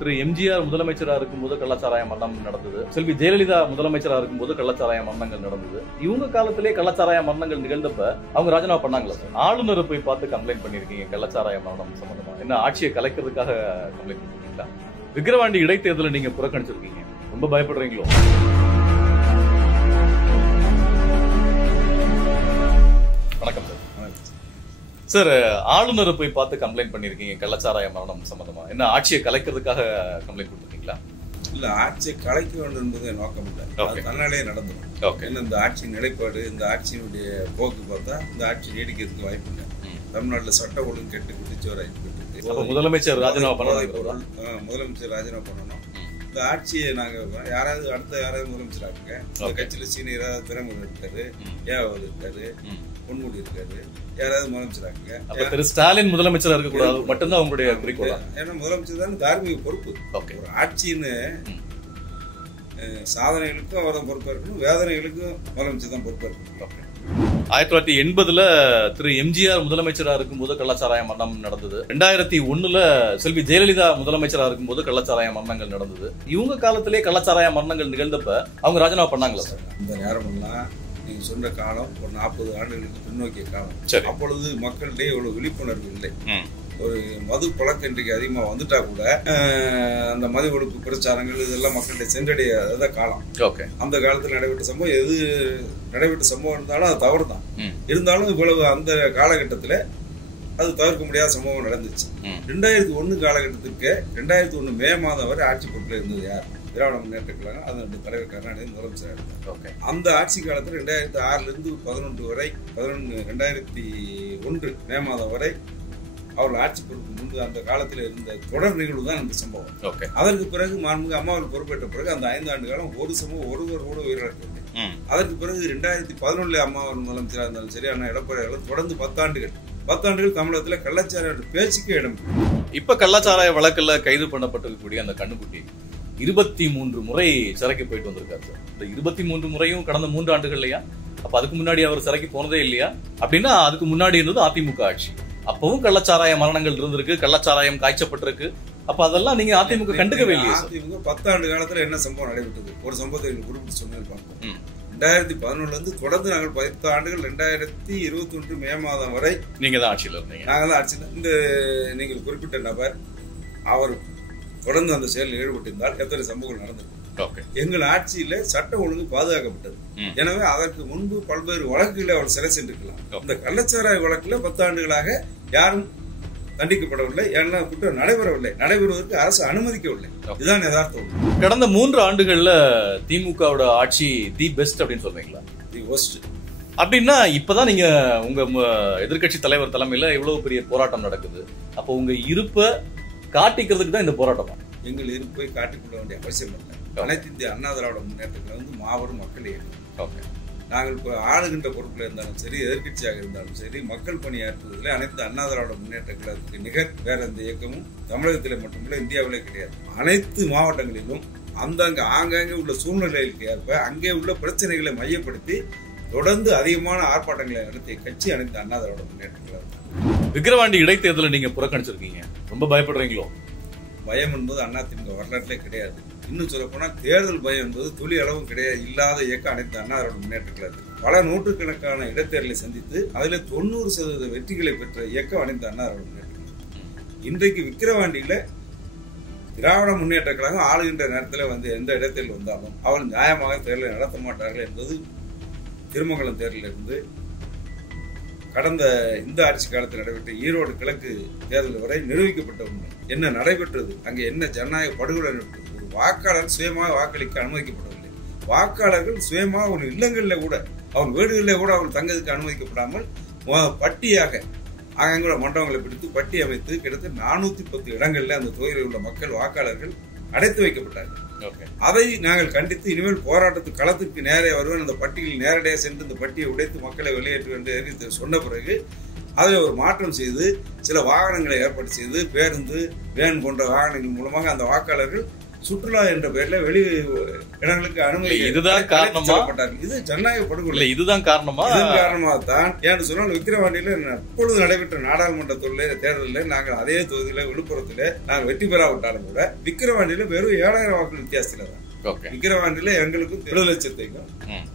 திரு எம்ஜிஆர் முதலமைச்சரா இருக்கும்போது கள்ளச்சாராய மரணம் நடந்தது. செல்வி ஜெயலலிதா முதலமைச்சரா இருக்கும்போது கள்ளச்சாராய மரணங்கள் நடந்தது. இவங்க காலத்திலே கள்ளச்சாராய மரணங்கள் நிகழ்ந்தப்ப அவங்க ராஜினாமா பண்ணாங்களா சார்? ஆளுநரை போய் பார்த்து கம்ப்ளைண்ட் பண்ணிருக்கீங்க கள்ளச்சாராய மரணம் சம்பந்தமா. என்ன ஆட்சியை கலைக்கிறதுக்காக கம்ப்ளைண்ட் பண்ணிருக்கீங்களா? விக்கிரவாண்டி இடைத்தேர்தலை நீங்க புறக்கணிச்சிருக்கீங்க, ரொம்ப பயப்படுறீங்களோ? வணக்கம் சார். சார், ஆளுநரை போய் பார்த்து கம்ப்ளைண்ட் பண்ணிருக்கீங்க கள்ளச்சாராய மரணம் சம்பந்தமா. என்ன ஆட்சியை கலைக்கிறதுக்காக கம்ப்ளைண்ட் கொடுத்துருக்கீங்களா? இல்ல, ஆட்சியை கலைக்க வேண்டும் என்பது நோக்கம் இல்லை, அது தன்னாலே நடந்துடும். ஏன்னா இந்த ஆட்சியின் நிலைப்பாடு, இந்த ஆட்சியினுடைய போக்கு பார்த்தா இந்த ஆட்சி நீடிக்கிறதுக்கு வாய்ப்பு இல்லை. தமிழ்நாட்டில் சட்ட ஒழுங்கு கெட்டு குட்டிச்சோராயிட்டு முதலமைச்சர் ராஜினாமா பண்ணணும். முதலமைச்சர் ராஜினாமா பண்ணணும். இந்த ஆட்சியை நாங்க யாராவது யாராவது முதலமைச்சர் ஆக்குங்க. இந்த கட்சியில சீனியராக திறமுறை இருக்காரு, ஏவாவது இருக்காரு, பொன்முடி இருக்காரு, யாராவது முதலமைச்சர் ஆக்குங்க. திரு ஸ்டாலின் முதலமைச்சரா இருக்க கூடாது மட்டும்தான் அவங்களுடைய குறிக்கோள். ஏன்னா முதலமைச்சர் தான் தார்மீக பொறுப்பு. ஒரு ஆட்சின்னு சாதனைகளுக்கும் அவர் தான் பொறுப்பா இருக்கணும், வேதனைகளுக்கும் முதலமைச்சர் தான் பொறுப்பா இருக்கணும். 1980 திரு எம்ஜிஆர் முதலமைச்சரா இருக்கும்போது கள்ளச்சாராய மரணம் நடந்தது. 2001 செல்வி ஜெயலலிதா முதலமைச்சரா இருக்கும்போது கள்ளச்சாராய மரணங்கள் நடந்தது. இவங்க காலத்திலே கள்ளச்சாராய மரணங்கள் நிகழ்ந்தப்ப அவங்க ராஜினாமா பண்ணாங்களா சார்? இந்த நேரமெல்லாம் நீங்க சொன்ன காலம் ஒரு 40 ஆண்டுகளுக்கு பின்னோக்கிய காலம். அப்பொழுது மக்களிடையே இவ்வளவு விழிப்புணர்வு இல்லை. ஒரு மது பழக்கம் இன்றைக்கு அதிகமா வந்துட்டா கூட அந்த மது ஒழிப்பு பிரச்சாரங்கள் இதெல்லாம் மக்களுடைய சென்றடையாத காலம். அந்த காலத்தில் நடைபெற்ற சம்பவம் எது நடைபெற்ற சம்பவம் இருந்தாலும் அது தவறு தான். இருந்தாலும் இவ்வளவு அந்த காலகட்டத்தில் அது தவிர்க்க முடியாத சம்பவம் நடந்துச்சு. 2001 காலகட்டத்திற்கு 2001 மே மாதம் வரை ஆட்சி பொறுப்பில் இருந்தது யார்? திராவிட முன்னேற்ற கழகம். அதனுடைய தலைவர் கருணாநிதி முதலமைச்சராக இருந்தார். அந்த ஆட்சி காலத்தில் 2006 11 வரை 2001 மே மாதம் வரை அவர்கள் ஆட்சி பொறுப்பு முன்பு அந்த காலத்தில் இருந்த தொடர் நிகழ்வு தான் இந்த சம்பவம். அதற்கு பிறகு மாண்புமிகு அம்மா அவர்கள் பொறுப்பேற்ற பிறகு அந்த 5 ஆண்டு காலம் ஒரு சம்பவம் ஒருவர் கூட உயிரிழக்கவில்லை. அதற்கு பிறகு 2011 அம்மா அவர்கள் முதலமைச்சராக இருந்தாலும் சரி, அண்ணா எடப்பாடி அவர்கள் தொடர்ந்து 10 ஆண்டுகள் தமிழகத்தில் கள்ளச்சாராய பேச்சுக்கே இடம். இப்ப கள்ளச்சாராய வழக்குல கைது பண்ணப்பட்டிருக்கக்கூடிய அந்த கண்ணுக்குட்டி 23 முறை சிறைக்கு போயிட்டு வந்திருக்காரு சார். இந்த 23 முறையும் கடந்த 3 ஆண்டுகள்லையா? அப்ப அதுக்கு முன்னாடி அவர் சிறைக்கு போனதே இல்லையா? அப்படின்னா அதுக்கு முன்னாடி இருந்தது அதிமுக ஆட்சி. அப்பவும் கள்ளச்சாராய மரணங்கள் இருந்திருக்கு, கள்ளச்சாராயம் காய்ச்சப்பட்டிருக்கு. அப்ப அதெல்லாம் நீங்க அதிமுக கண்டுக்கவே இல்லையா? அதிமுக 10 ஆண்டு காலத்துல என்ன சம்பவம் நடைபெற்றது? ஒரு சம்பவத்தை குறிப்பிட்டு சொன்னது 2011 இருந்து தொடர்ந்து நாங்கள் 10 ஆண்டுகள் 2021 மே மாதம் வரை நீங்க தான் ஆட்சியில் இருந்தீங்க. நாங்க தான் ஆட்சியில். இந்த நீங்கள் குறிப்பிட்ட நபர் அவர் தொடர்ந்து அந்த செயலில் ஈடுபட்டிருந்தால் எத்தனை சம்பவங்கள் நடந்திருக்கு? எங்கள் ஆட்சியில சட்ட ஒழுங்கு பாதுகாக்கப்பட்டது. எனவே அதற்கு முன்பு பல்வேறு வழக்குகளை அவர் சிறை சென்றிருக்கலாம். இந்த கள்ளச்சாராய வழக்குல 10 ஆண்டுகளாக யாரும் தண்டிக்கப்படவில்லை, ஏன்னா குற்றம் நடைபெறுவதற்கு அரசு அனுமதிக்கவில்லை. இதுதான் யதார்த்தம். கடந்த 3 ஆண்டுகள்ல திமுகவோட ஆட்சி தி பெஸ்ட் அப்படின்னு சொல்றீங்களா? தி ஒஸ்ட் அப்படின்னா இப்பதான் நீங்க உங்க எதிர்கட்சி தலைவர் தலைமையில இவ்வளவு பெரிய போராட்டம் நடக்குது. அப்போ உங்க இருப்பை காட்டிக்கிறதுக்கு தான் இந்த போராட்டமா? எங்கள் இருப்பை காட்டிக்கொள்ள வேண்டிய அவசியம் இல்லை. அனைத்து இந்திய அண்ணா திராவிட முன்னேற்றத்தில் மாபெரும் மக்கள் இயக்கம். நாங்கள் இப்போ ஆளுகின்ற பொறுப்பில் இருந்தாலும் சரி, எதிர்கட்சியாக இருந்தாலும் சரி, மக்கள் பணியாற்றுவதில் அனைத்து அண்ணா திராவிட முன்னேற்ற கழகத்துக்கு நிகர் வேற எந்த இயக்கமும் தமிழகத்தில் மட்டுமில்லை, இந்தியாவிலே கிடையாது. அனைத்து மாவட்டங்களிலும் ஆங்காங்கே உள்ள சூழ்நிலைகளுக்கு ஏற்ப அங்கே உள்ள பிரச்சனைகளை மையப்படுத்தி தொடர்ந்து அதிகமான ஆர்ப்பாட்டங்களை நடத்திய கட்சி அனைத்து அண்ணா திராவிட முன்னேற்ற கழகம். விக்கிரவாண்டி இடைத்தேர்தலை நீங்க புறக்கணிச்சிருக்கீங்க, ரொம்ப பயப்படுறீங்களோ? பயம் என்பது அதிமுக வரலாற்றிலே கிடையாது. இன்னும் சொல்ல போனா தேர்தல் பயம் என்பது துளி அளவும் கிடையாது. இல்லாத இயக்கம் அனைத்து அண்ணா திராவிட முன்னேற்ற கழகம். பல நூற்றுக்கணக்கான இடைத்தேர்தலை சந்தித்து அதில் 90% வெற்றிகளை பெற்ற இயக்கம் அனைத்து அண்ணா திராவிட முன்னேற்ற கழகம். இன்றைக்கு விக்கிரவாண்டியில திராவிட முன்னேற்ற கழகம் ஆளுகின்ற நேரத்தில் எந்த இடத்தில் வந்தாலும் அவர்கள் நியாயமாக தேர்தலை நடத்த மாட்டார்கள் என்பது திருமங்கலம் தேர்தலில் இருந்து கடந்த இந்த ஆட்சி காலத்தில் நடைபெற்ற ஈரோடு கிழக்கு தேர்தல் வரை நிரூபிக்கப்பட்ட உண்மை. என்ன நடைபெற்றது? அங்கே என்ன ஜனநாயக படுகொலை நடைபெற்றது? ஒரு வாக்காளர் சுயமாக வாக்களிக்க அனுமதிக்கப்படவில்லை. வாக்காளர்கள் சுயமாக ஒரு இல்லங்களில் கூட, அவர் வீடுகளில் கூட அவர் தங்கதுக்கு அனுமதிக்கப்படாமல் பட்டியாக அங்குள்ள மண்டபங்களை பிடித்து பட்டி அமைத்து கிட்டத்தட்ட 410 இடங்களில் அந்த தொகுதியில் உள்ள மக்கள் வாக்காளர்கள் அடைத்து வைக்கப்பட்டார்கள். அதை நாங்கள் கண்டித்து இனிமேல் போராட்டத்துக்கு களத்துக்கு நேரே வருவேன், அந்த பட்டியலில் நேரடியாக சென்று இந்த பட்டியை உடைத்து மக்களை வெளியேற்று என்று சொன்ன பிறகு அதில் ஒரு மாற்றம் செய்து சில வாகனங்களை ஏற்பாடு செய்து பேருந்து வேன் போன்ற வாகனங்கள் மூலமாக அந்த வாக்காளர்கள் சுற்றுலா என்ற பெயர்ல வெளி இடங்களுக்கு அனுமதி இதுதான் காரணமா? இது ஜனநாயக படுகொலை. இதுதான் காரணமா? இதன் காரணமாக தான் ஏன்னு சொன்னால் விக்கிரவாண்டியில இப்பொழுது நடைபெற்ற நாடாளுமன்ற தேர்தலில் நாங்கள் அதே தொகுதியில விழுப்புரத்துல நாங்கள் வெற்றி பெறாவிட்டாலும் கூட விக்கிரவாண்டியில வெறும் 7000 வாக்கு வித்தியாசத்துல தான். விக்கிரவாண்டியில எங்களுக்கும் 7 லட்சத்துக்கும்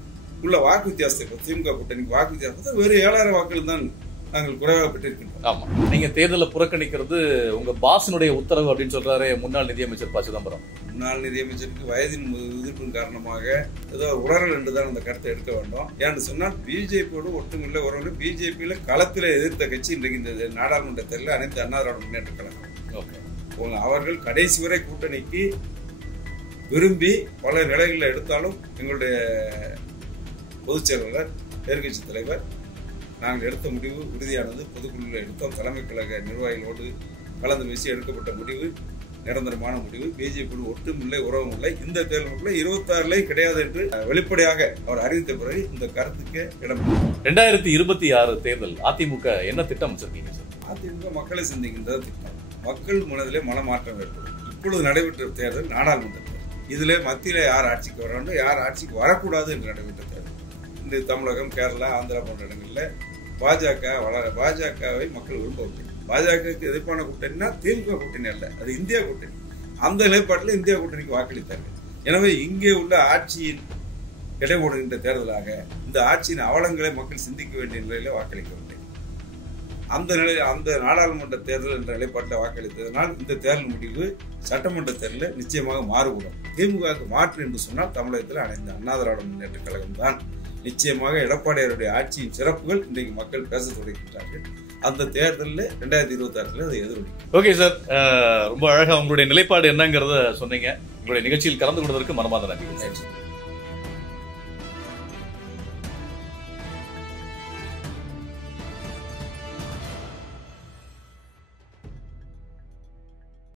உள்ள வாக்கு வித்தியாசத்தை திமுக கூட்டணிக்கு வாக்கு வித்தியாசத்தை வெறும் 7000 வாக்குகள் தான் நாங்கள் குறைவாக பெற்றிருக்கின்றோம். ஆமா, நீங்க தேர்தலை புறக்கணிக்கிறது உங்க பாசனுடைய உத்தரவு அப்படின்னு சொல்றாரு முன்னாள் நிதியமைச்சர் ப. சிதம்பரம். முன்னாள் நிதியமைச்சருக்கு வயதின் எதிர்ப்பின் காரணமாக ஏதோ உணரல் என்றுதான் அந்த கருத்தை எடுக்க வேண்டும். ஏன்னு சொன்னால் பிஜேபியோடு ஒட்டுமில்ல உறவு. பிஜேபியில களத்தில் எதிர்த்த கட்சி இன்றைக்கு இந்த நாடாளுமன்ற தேர்தலில் அனைத்து அண்ணா திராவிட முன்னேற்ற கழகம். அவர்கள் கடைசி வரை கூட்டணிக்கு விரும்பி பல நிலைகளில் எடுத்தாலும் எங்களுடைய பொதுச் செயலாளர் எதிர்கட்சி தலைவர் நாங்கள் எடுத்த முடிவு உறுதியானது. பொதுக்குழுவில் எடுத்தோம். தலைமை கழக நிர்வாகிகளோடு கலந்து பேசி எடுக்கப்பட்ட முடிவு நிரந்தரமான முடிவு. பிஜேபியோடு ஒட்டுமில்லை உறவும் இல்லை. இந்த தேர்தலுக்குள்ள 26 கிடையாது என்று வெளிப்படையாக அவர் அறிவித்த பிறகு இந்த கருத்துக்கு இடம். 2026 தேர்தல் அதிமுக என்ன திட்டம் வச்சிருக்கீங்க சார்? அதிமுக மக்களை சந்திக்கின்ற திட்டம். மக்கள் மனதிலே மனமாற்றம் ஏற்படும். இப்பொழுது நடைபெற்ற தேர்தல் நாடாளுமன்ற தேர்தல். இதுல மத்தியில யார் ஆட்சிக்கு வர வேண்டும், யார் ஆட்சிக்கு வரக்கூடாது என்று நடைபெற்ற தேர்தல். இந்த தமிழகம், கேரளா, ஆந்திரா போன்ற இடங்கள்ல பாஜகவை மக்கள் விரும்பவில்லை. பாஜகவுக்கு எதிர்ப்பான கூட்டணினா திமுக கூட்டணி அல்ல, அது இந்தியா கூட்டணி. அந்த நிலைப்பாட்டில் இந்தியா கூட்டணிக்கு வாக்களித்தார்கள். எனவே இங்கே உள்ள ஆட்சியின் இடைபோடுகின்ற தேர்தலாக இந்த ஆட்சியின் அவலங்களை மக்கள் சிந்திக்க வேண்டிய நிலையில வாக்களிக்கவில்லை. அந்த நாடாளுமன்ற தேர்தல் என்ற நிலைப்பாட்டில் வாக்களித்ததனால் இந்த தேர்தல் முடிவு சட்டமன்ற தேர்தலில் நிச்சயமாக மாறுபடும். திமுகவுக்கு மாற்று என்று சொன்னால் தமிழகத்தில் அனைத்து அண்ணா திராவிட முன்னேற்ற கழகம் தான். நிச்சயமாக எடப்பாடியாருடைய ஆட்சியின் சிறப்புகள் இன்றைக்கு மக்கள் பேச தொடங்கிட்டார்கள். அந்த தேர்தலில் 2026 அதை எதிர்கொள்ளும். ஓகே சார், ரொம்ப அழகா உங்களுடைய நிலைப்பாடு என்னங்கிறத சொன்னீங்க. உங்களுடைய நிகழ்ச்சியில் கலந்து கொண்டதற்கு மனமார்ந்த நன்றி.